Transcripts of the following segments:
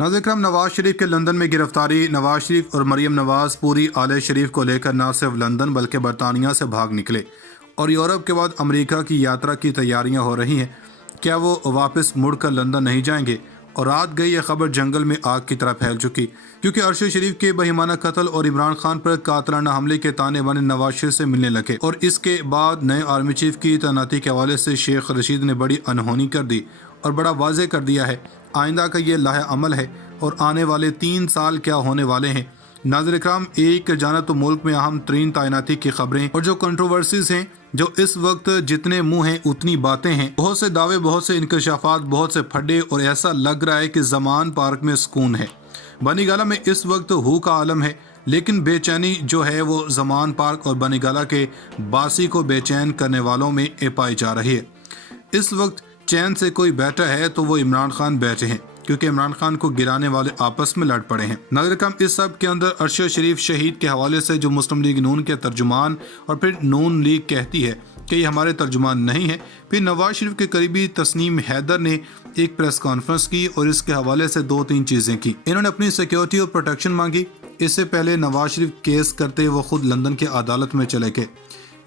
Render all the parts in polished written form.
नाज़रीन इकराम, नवाज शरीफ के लंदन में गिरफ्तारी। नवाज शरीफ और मरियम नवाज पूरी आले शरीफ को लेकर न सिर्फ लंदन बल्कि बरतानिया से भाग निकले और यूरोप के बाद अमेरिका की यात्रा की तैयारियां हो रही हैं। क्या वो वापस मुड़कर लंदन नहीं जाएंगे? और रात गई ये खबर जंगल में आग की तरह फैल चुकी, क्योंकि अरशद शरीफ के बेईमाना कत्ल और इमरान खान पर कातलाना हमले के ताने बाने नवाज शरीफ से मिलने लगे। और इसके बाद नए आर्मी चीफ की तैनाती के हवाले से शेख रशीद ने बड़ी अनहोनी कर दी और बड़ा वाज़ेह कर दिया है आइंदा का ये लाहे अमल है और आने वाले 3 साल क्या होने वाले हैं। नाज़रीन इकराम, एक जानब तो मुल्क में अहम तरीन तैनाती की खबरें और जो कंट्रोवर्सीज हैं, जो इस वक्त जितने मुंह हैं उतनी बातें हैं, बहुत से दावे, बहुत से इंकशाफात, बहुत से फड्डे, और ऐसा लग रहा है कि ज़मान पार्क में सुकून है। बनीगाला में इस वक्त हू का आलम है, लेकिन बेचैनी जो है वो ज़मान पार्क और बनीगाला के बासी को बेचैन करने वालों में पाई जा रही है। इस वक्त चैन से कोई बैठा है तो वो इमरान खान बैठे हैं, क्योंकि इमरान खान को गिराने वाले आपस में लड़ पड़े हैं। नाज़रीन, इस सब के अंदर अरशद शरीफ शहीद के हवाले से जो मुस्लिम लीग नून के तर्जुमान और फिर नून लीग कहती है कि ये हमारे तर्जुमान नहीं है। फिर नवाज शरीफ के करीबी तस्नीम हैदर ने एक प्रेस कॉन्फ्रेंस की और इसके हवाले से 2-3 चीज़ें की। इन्होंने अपनी सिक्योरिटी और प्रोटेक्शन मांगी। इससे पहले नवाज शरीफ केस करते वो खुद लंदन के अदालत में चले गए।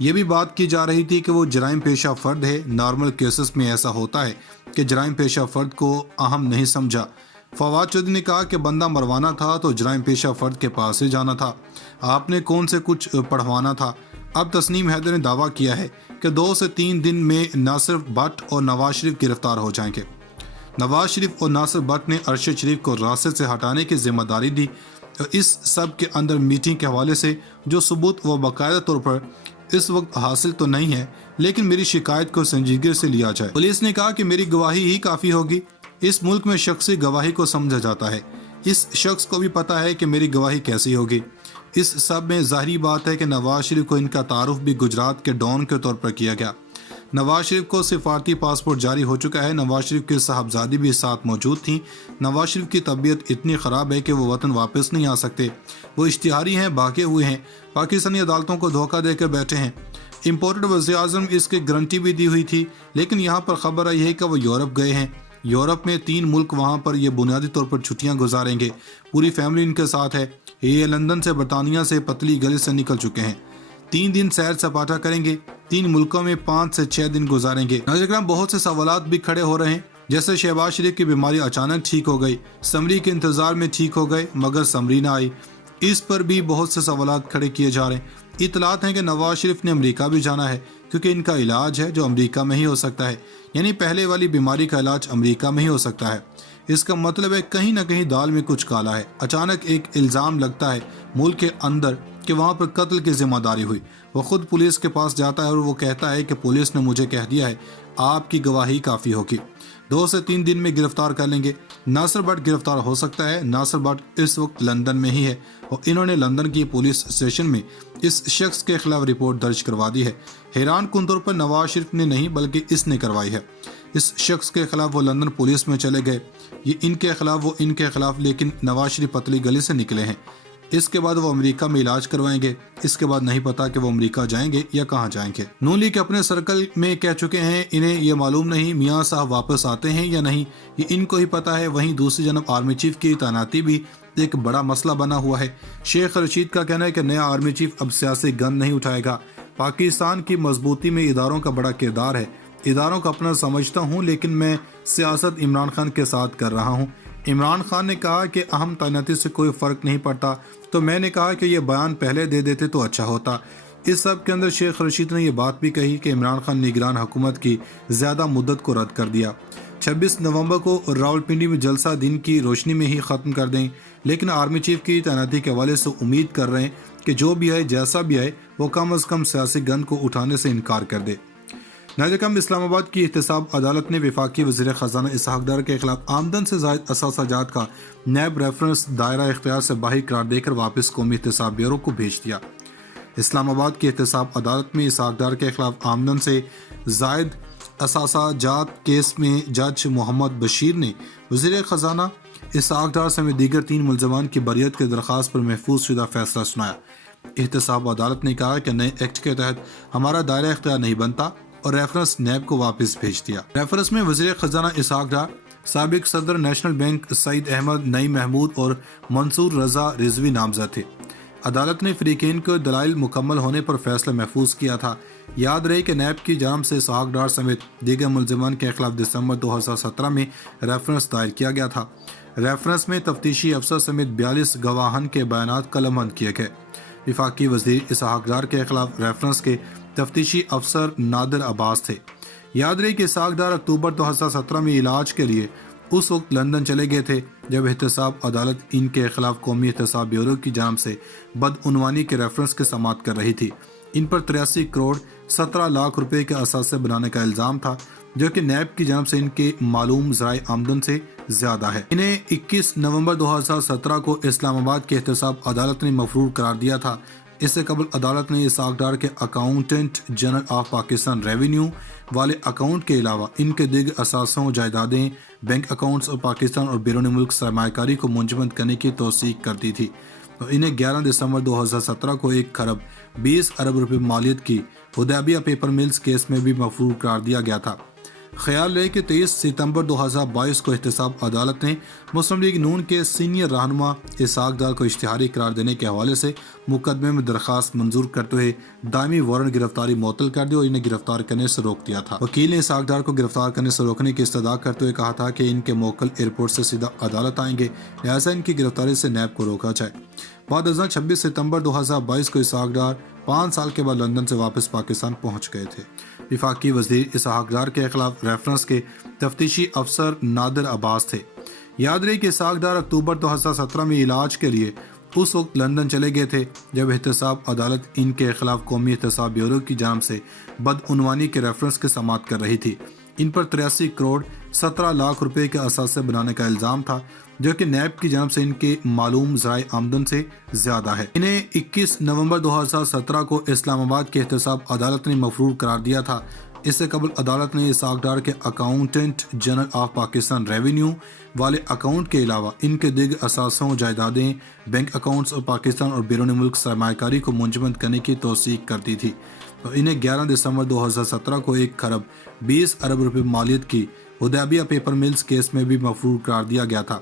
ये भी बात की जा रही थी कि वो जराइम पेशा फ़र्द है। नॉर्मल केसेस में ऐसा होता है कि जराइम पेशा फ़र्द को अहम नहीं समझा। फवाद चौधरी ने कहा कि बंदा मरवाना था तो जराइम पेशा फ़र्द के पास से जाना था, आपने कौन से कुछ पढ़वाना था। अब तस्नीम हैदर ने दावा किया है कि 2 से 3 दिन में नासिर भट्ट और नवाज शरीफ गिरफ्तार हो जाएंगे। नवाज शरीफ और नासिर भट्ट ने अरशद शरीफ को रास्ते से हटाने की जिम्मेदारी दी। इस सब के अंदर मीटिंग के हवाले से जो सबूत वो बाकायदा तौर पर इस वक्त हासिल तो नहीं है, लेकिन मेरी शिकायत को संजीदगी से लिया जाए। पुलिस ने कहा कि मेरी गवाही ही काफ़ी होगी। इस मुल्क में शख्सी गवाही को समझा जाता है। इस शख्स को भी पता है कि मेरी गवाही कैसी होगी। इस सब में ज़ाहिरी बात है कि नवाज शरीफ को इनका तारुफ भी गुजरात के डॉन के तौर पर किया गया। नवाज शरीफ को सिफारती पासपोर्ट जारी हो चुका है। नवाज शरीफ की साहबजादी भी साथ मौजूद थी। नवाज शरीफ की तबीयत इतनी ख़राब है कि वो वतन वापस नहीं आ सकते। वो इश्तिहारी हैं, भागे हुए हैं, पाकिस्तानी अदालतों को धोखा देकर बैठे हैं। इम्पोर्टेड वज़ीर-ए-आज़म इसकी गारंटी भी दी हुई थी, लेकिन यहाँ पर खबर आई है कि वो यूरोप गए हैं। यूरोप में 3 मुल्क वहाँ पर ये बुनियादी तौर पर छुट्टियाँ गुजारेंगे। पूरी फैमिली इनके साथ है। ये लंदन से बरतानिया से पतली गली से निकल चुके हैं। 3 दिन सैर सपाटा करेंगे। 3 मुल्कों में 5 से 6 दिन गुजारेंगे। नाज़रीन, बहुत से सवालात भी खड़े हो रहे हैं, जैसे शहबाज शरीफ की बीमारी अचानक ठीक हो गई, समरी के इंतजार में ठीक हो गए मगर समरी ना आई। इस पर भी बहुत से सवालात खड़े किए जा रहे हैं। इतलात हैं कि नवाज शरीफ ने अमेरिका भी जाना है, क्योंकि इनका इलाज है जो अमेरिका में ही हो सकता है। यानी पहले वाली बीमारी का इलाज अमेरिका में ही हो सकता है। इसका मतलब है कहीं ना कहीं दाल में कुछ काला है। अचानक एक इल्ज़ाम लगता है मुल्क के अंदर कि वहाँ पर कत्ल की जिम्मेदारी हुई। वो खुद पुलिस के पास जाता है और वो कहता है कि पुलिस ने मुझे कह दिया है आपकी गवाही काफ़ी होगी, 2 से 3 दिन में गिरफ्तार कर लेंगे। नासिर भट्ट गिरफ्तार हो सकता है। नासिर भट्ट इस वक्त लंदन में ही है और इन्होंने लंदन की पुलिस स्टेशन में इस शख्स के खिलाफ रिपोर्ट दर्ज करवा दी है। हैरान कुन तौर पर नवाज शरीफ ने नहीं बल्कि इसने करवाई है। इस शख्स के खिलाफ वो लंदन पुलिस में चले गए, ये इनके खिलाफ, वो इनके खिलाफ, लेकिन नवाज शरीफ पतली गली से निकले हैं। इसके बाद वो अमेरिका में इलाज करवाएंगे। इसके बाद नहीं पता कि वो अमेरिका जाएंगे या कहाँ जाएंगे। नून लीग अपने सर्कल में कह चुके हैं इन्हें ये मालूम नहीं मियाँ साहब वापस आते हैं या नहीं, ये इनको ही पता है। वहीं दूसरी जानब आर्मी चीफ की तैनाती भी एक बड़ा मसला बना हुआ है। शेख रशीद का कहना है कि नया आर्मी चीफ अब सियासी गन नहीं उठाएगा। पाकिस्तान की मजबूती में इदारों का बड़ा किरदार है। इदारों को अपना समझता हूँ, लेकिन मैं सियासत इमरान खान के साथ कर रहा हूँ। इमरान खान ने कहा कि अहम तैनाती से कोई फ़र्क नहीं पड़ता, तो मैंने कहा कि ये बयान पहले दे देते तो अच्छा होता। इस सब के अंदर शेख रशीद ने यह बात भी कही कि इमरान खान निगरान हुकूमत की ज़्यादा मुद्दत को रद्द कर दिया। 26 नवंबर को रावलपिंडी में जलसा दिन की रोशनी में ही ख़त्म कर दें, लेकिन आर्मी चीफ की तैनाती के हवाले से उम्मीद कर रहे हैं कि जो भी आए, जैसा भी आए, वो कम अज़ कम सियासी गन को उठाने से इनकार कर दे। नाज़रीन, इस्लामाबाद की एहतसाब अदालत ने वफाकी वज़ीर ख़ज़ाना इसहाक़ डार के खिलाफ आमदन से ज़ायद असासाजात का नैब रेफरेंस दायरा इख्तियार से बाहर करार देकर वापस कौमी एहतसाब ब्यूरो को भेज दिया। इस्लामाबाद की एहतसाब अदालत में इसहाक़ डार के खिलाफ आमदन से ज़ायद असासाजात केस में जज मोहम्मद बशीर ने वज़ीर ख़ज़ाना इसहाक़ डार समेत दीगर 3 मुलज़मान की बरियत की दरख्वास्त पर महफूज शुदा फैसला सुनाया। एहतसाब अदालत ने कहा कि नए एक्ट के तहत हमारा दायरा इख्तियार नहीं बनता और रेफरेंस नैब को वापस भेज दिया। रेफरेंस में वज़ीर ख़ज़ाना इसहाक़ डार, سابق صدر نیشنل بینک سعید احمد نعیم محمود اور منصور رضا رضوی نامزد تھے۔ عدالت نے فریقین کو دلائل مکمل ہونے پر فیصلہ محفوظ کیا تھا۔ یاد رہے کہ نیب کی جانب سے اسحاق ڈار سمیت دیگر ملزمان کے خلاف دسمبر 2017 میں ریفرنس دائر کیا گیا تھا۔ ریفرنس میں تفتیشی افسر سمیت 42 گواہان کے بیانات قلم بند کیے گئے۔ وفاقی وزیر اسحاق ڈار کے خلاف ریفرنس کے تفتیشی افسر نادر عباس تھے۔ یاد رہے کہ اسحاق ڈار اکتوبر 2017 میں علاج کے لیے اس وقت لندن چلے گئے تھے جب احتساب عدالت ان کے خلاف قومی احتساب بیورو کی جانب سے بدعنوانی کے ریفرنس کی سماعت کر رہی تھی۔ ان پر 83 کروڑ 17 لاکھ روپے کے اثاثے بنانے کا الزام تھا جو کہ نیب کی جانب سے ان کے معلوم ذرائع آمدن سے زیادہ ہے۔ انہیں 21 نومبر 2017 کو اسلام آباد کے احتساب عدالت نے مفرور قرار دیا تھا۔ اس سے قبل عدالت نے اسحاق ڈار کے accountant general of Pakistan revenue والے اکاؤنٹ کے علاوہ ان کے دیگر اثاثوں، جائیدادیں، بینک اکاؤنٹس اور پاکستان اور بیرون ملک سرمایہ کاری کو منجمد کرنے کی توثیق کر دی تھی۔ تو انہیں 11 دسمبر 2017 کو 1 کروڑ 20 ارب روپے مالیت کی حدیبیہ پیپر ملز کیس میں بھی مفرور قرار دیا گیا تھا۔ خیال رہے کہ 23 ستمبر 2022 کو احتساب عدالت نے مسلم لیگ نون کے سینئر رہنما اسحاق ڈار کو اشتہاری قرار دینے کے حوالے سے مقدمے میں درخواست منظور کرتے ہوئے دائمی وارنٹ گرفتاری معطل کر دی اور انہیں گرفتار کرنے سے روک دیا تھا۔ وکیل نے اسحاق ڈار کو گرفتار کرنے سے روکنے کی استدعا کرتے ہوئے کہا تھا کہ ان کے موکل ایئرپورٹ سے سیدھا عدالت آئیں گے، لہٰذا ان کی گرفتاری سے نیب کو روکا جائے۔ بعد ازاں 26 ستمبر 2022 کو اسحاق ڈار 5 سال کے بعد لندن سے واپس پاکستان پہنچ گئے تھے۔ وفاقی وزیر اسحاق ڈار کے خلاف ریفرنس کے تفتیشی افسر نادر عباس تھے۔ یاد رہے کہ اسحاق ڈار اکتوبر 2017 میں علاج کے لیے اس وقت لندن چلے گئے تھے جب احتساب عدالت ان کے خلاف قومی احتساب بیورو کی جانب سے بدعنوانی کے ریفرنس کی سماعت کر رہی تھی۔ ان پر 83 کروڑ 17 لاکھ روپے کے اثاثے بنانے کا الزام تھا جو کہ نیب کی جانب سے ان کے معلوم ذرائع آمدن سے زیادہ ہے۔ انہیں 21 نومبر 2017 کو اسلام آباد کے احتساب عدالت نے مفرور قرار دیا تھا۔ اس سے قبل عدالت نے اسحاق ڈار کے accountant general of Pakistan revenue والے اکاؤنٹ کے علاوہ ان کے دیگر اثاثوں، جائیدادیں، بینک اکاؤنٹس اور پاکستان اور بیرون ملک سرمایہ کاری کو منجمد کرنے کی توثیق کر دی تھی۔ تو انہیں 11 دسمبر 2017 کو 1 کروڑ 20 ارب روپے مالیت کی حدیبیہ پیپر ملز کیس میں بھی مفرور قرار دیا گیا تھا۔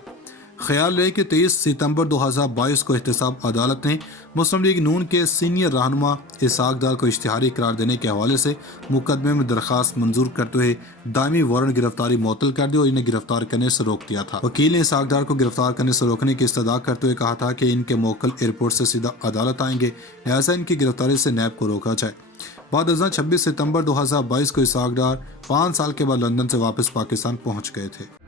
خیال رہے کہ 23 ستمبر 2022 کو احتساب عدالت نے مسلم لیگ نون کے سینئر رہنما اسحاق ڈار کو اشتہاری قرار دینے کے حوالے سے مقدمے میں درخواست منظور کرتے ہوئے دائمی وارنٹ گرفتاری معطل کر دی اور انہیں گرفتار کرنے سے روک دیا تھا۔ وکیل نے اسحاق ڈار کو گرفتار کرنے سے روکنے کی استدعا کرتے ہوئے کہا تھا کہ ان کے موکل ایئرپورٹ سے سیدھا عدالت آئیں گے، لہٰذا ان کی گرفتاری سے نیب کو روکا جائے۔ بعد ازاں 26 ستمبر 2022 کو اسحاق ڈار 5 سال کے بعد لندن سے واپس پاکستان پہنچ گئے تھے۔